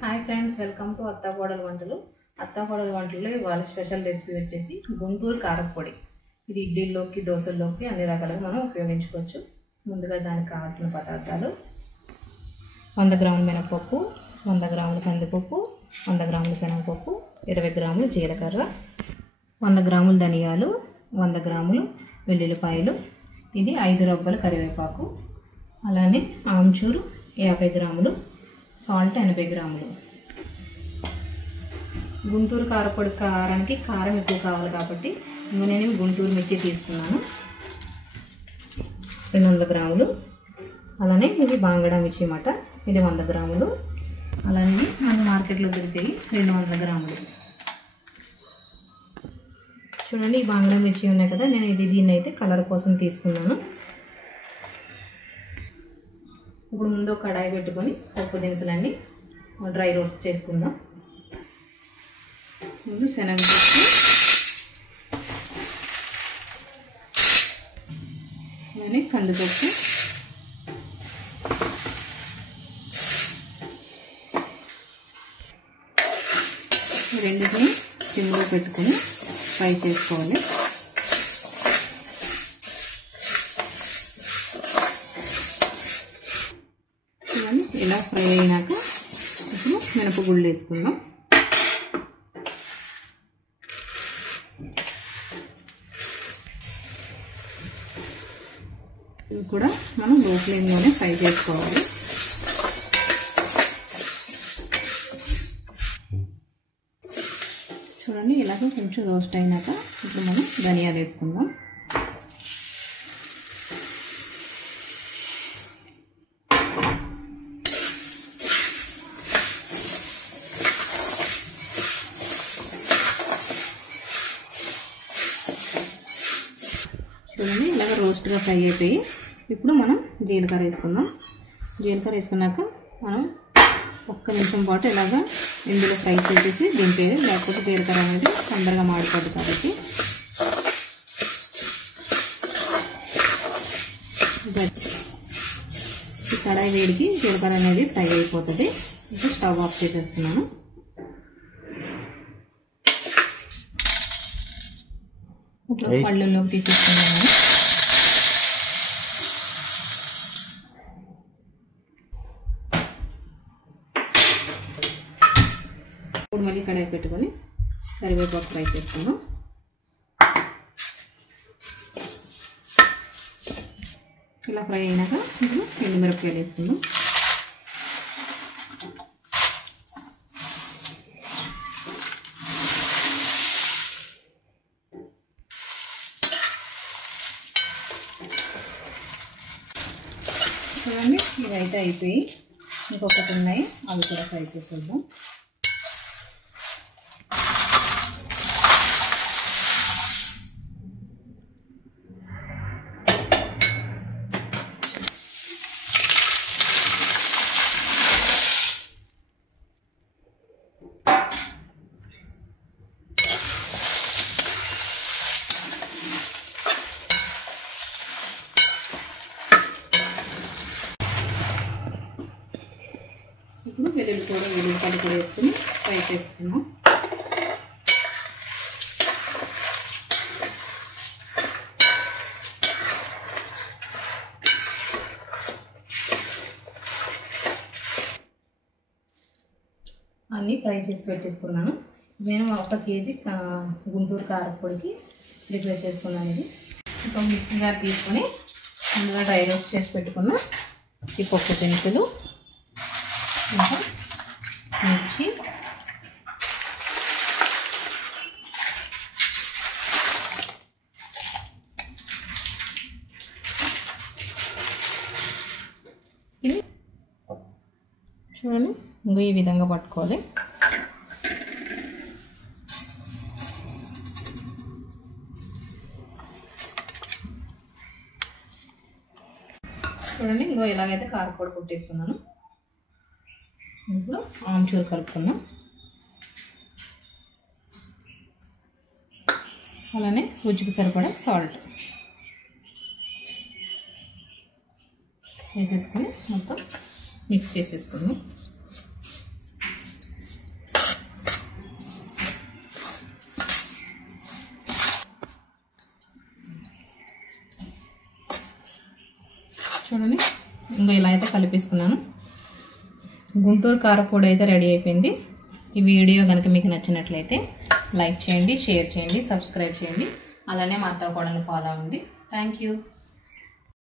Hi friends, welcome to అత్తా కోడలు వంటలు. అత్తా కోడలు వంటల్లో ఇవాళ స్పెషల్ రెసిపీ వచ్చేసి గుంటూరు కారప్పొడి. ఇది ఇడ్లీలోకి, దోశల్లోకి అన్ని రకాలుగా మనం ఉపయోగించుకోవచ్చు. ముందుగా దానికి కావాల్సిన పదార్థాలు: 100 గ్రాముల మినపప్పు, 100 గ్రాముల కందిపప్పు, 100 గ్రాముల శనగపప్పు, 20 గ్రాముల జీలకర్ర, 100 గ్రాముల ధనియాలు, 100 గ్రాములు వెల్లుల్లిపాయలు, ఇది 5 రబ్బల కరివేపాకు, అలానే ఆమ్చూరు 50 గ్రాములు, సాల్ట్ 80 గ్రాములు. గుంటూరు కారపొడి కారానికి కారం ఎక్కువ కావాలి కాబట్టి నేను గుంటూరు మిర్చి తీసుకున్నాను 200 గ్రాములు. అలానే ఇది బాంగడా మిర్చి అన్నమాట, ఇది 100 గ్రాములు. అలానే మన మార్కెట్లో దొరికేవి 200 గ్రాములు. చూడండి, ఈ బాంగడా మిర్చి ఉన్నాయి కదా, నేను దీన్ని అయితే కలర్ కోసం తీసుకున్నాను. ఇప్పుడు ముందు కడాయి పెట్టుకొని పప్పు దినుసులన్నీ డ్రై రోస్ట్ చేసుకుందాం. ముందు శనగపప్పు, అలానే కందిపప్పు, రెండింటిని సిమ్లో పెట్టుకొని ఫ్రై చేసుకోవాలి. ఇలా ఫ్రై అయినాక ఇప్పుడు మినపగుళ్ళు వేసుకుందాం. ఇవి కూడా మనం లో ఫ్లేమ్లోనే ఫ్రై చేసుకోవాలి. చూడండి, ఇలాగ కొంచెం రోస్ట్ అయినాక ఇప్పుడు మనం ధనియాలు వేసుకుందాం. చూడండి, ఇలాగ రోస్ట్గా ఫ్రై అయిపోయి ఇప్పుడు మనం జీలకర్ర వేసుకుందాం. జీలకర్ర వేసుకున్నాక మనం 1 నిమిషం పాటు ఇలాగ ఇందులో ఫ్రై చేసేసి దింపేది, లేకపోతే జీలకర్ర అనేది తొందరగా మాడిపోద్ది కాబట్టి. ఈ కడాయి వేడికి జీలకర్ర అనేది ఫ్రై అయిపోతుంది. ఇప్పుడు స్టవ్ ఆఫ్ చేసేస్తున్నాను. ఇప్పుడు పళ్ళల్లోకి తీసేసుకున్నాను. ఇప్పుడు మళ్ళీ కడాయి పెట్టుకొని కరివేపాకు ఫ్రై చేసుకుందాం. ఇలా ఫ్రై అయినాక ఇప్పుడు ఎండుమిరపకాయలు వేసుకుందాం. చూడండి, ఇదైతే అయిపోయి ఇంకొకటి ఉన్నాయి, అవి కూడా ఫ్రై చేసేద్దాం. ఇప్పుడు వెల్లుల్లిపాయలు కూడా వేసుకుని ఫ్రై చేసుకున్నాం. అన్నీ ఫ్రై చేసి పెట్టేసుకున్నాను. నేను 1 కేజీ గుంటూరు కారపొడికి ప్రిపేర్ చేసుకున్నాను. ఇది ఒక మిక్సీ జార్ తీసుకొని అందులో డ్రై రోస్ట్ చేసి పెట్టుకున్న ఈ పప్పు దినుసులు, ఇంకా మిర్చి, చూడండి, ఇంకో ఈ విధంగా పట్టుకోవాలి. చూడండి, ఇంకో ఇలాగైతే కారపొడి కుట్టేసుకున్నాను. ఇప్పుడు ఆమ్చూరు కలుపుకుందాం. అలానే రుచికి సరిపడా సాల్ట్ వేసేసుకొని మొత్తం మిక్స్ చేసేసుకుందాం. చూడండి, ఇంకా ఇలా అయితే కలిపేసుకున్నాను. గుంటూరు కారపొడి అయితే రెడీ అయిపోయింది. ఈ వీడియో కనుక మీకు నచ్చినట్లయితే లైక్ చేయండి, షేర్ చేయండి, సబ్స్క్రైబ్ చేయండి. అలానే మా అత్త కోడల్ని ఫాలో అవ్వండి. Thank you.